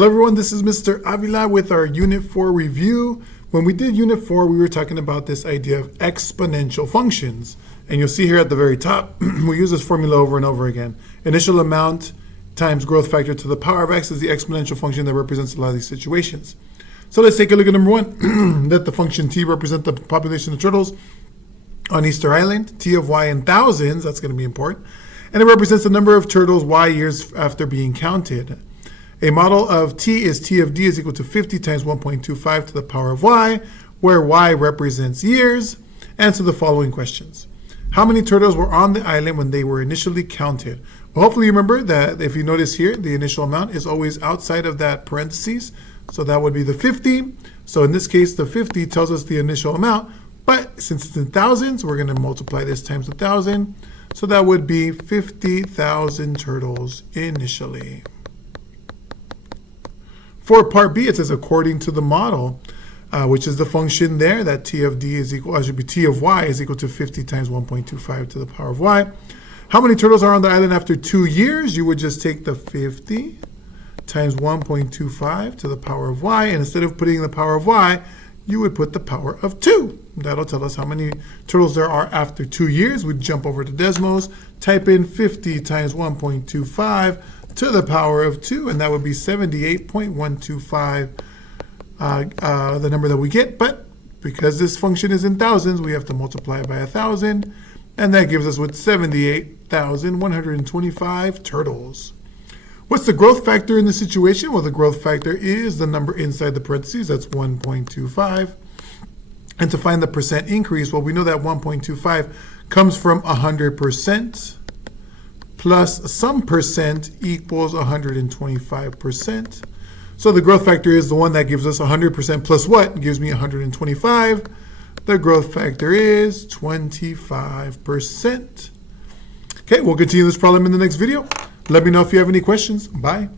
Hello everyone, this is Mr. Avila with our Unit 4 review. When we did Unit 4, we were talking about this idea of exponential functions. And you'll see here at the very top, we use this formula over and over again. Initial amount times growth factor to the power of x is the exponential function that represents a lot of these situations. So let's take a look at number one. Let the function t represent the population of turtles on Easter Island. T of y in thousands, that's going to be important. And it represents the number of turtles y years after being counted. A model of t is t of d is equal to 50 times 1.25 to the power of y, where y represents years. Answer the following questions. How many turtles were on the island when they were initially counted? Well, hopefully you remember that if you notice here, the initial amount is always outside of that parentheses. So that would be the 50. So in this case, the 50 tells us the initial amount. But since it's in thousands, we're going to multiply this times 1,000. So that would be 50,000 turtles initially. For part B, it says according to the model, which is the function there, that t of d is equal, should be t of y is equal to 50 times 1.25 to the power of y. How many turtles are on the island after 2 years? You would just take the 50 times 1.25 to the power of y, and instead of putting the power of y, you would put the power of 2. That'll tell us how many turtles there are after 2 years. We'd jump over to Desmos, type in 50 times 1.25 to the power of 2, and that would be 78.125, the number that we get. But because this function is in thousands, we have to multiply it by 1,000, and that gives us what 78,125 turtles. What's the growth factor in this situation? Well, the growth factor is the number inside the parentheses. That's 1.25. And to find the percent increase, well, we know that 1.25 comes from 100%. Plus some percent equals 125%. So the growth factor is the one that gives us 100% plus what? It gives me 125. The growth factor is 25%. Okay, we'll continue this problem in the next video. Let me know if you have any questions. Bye.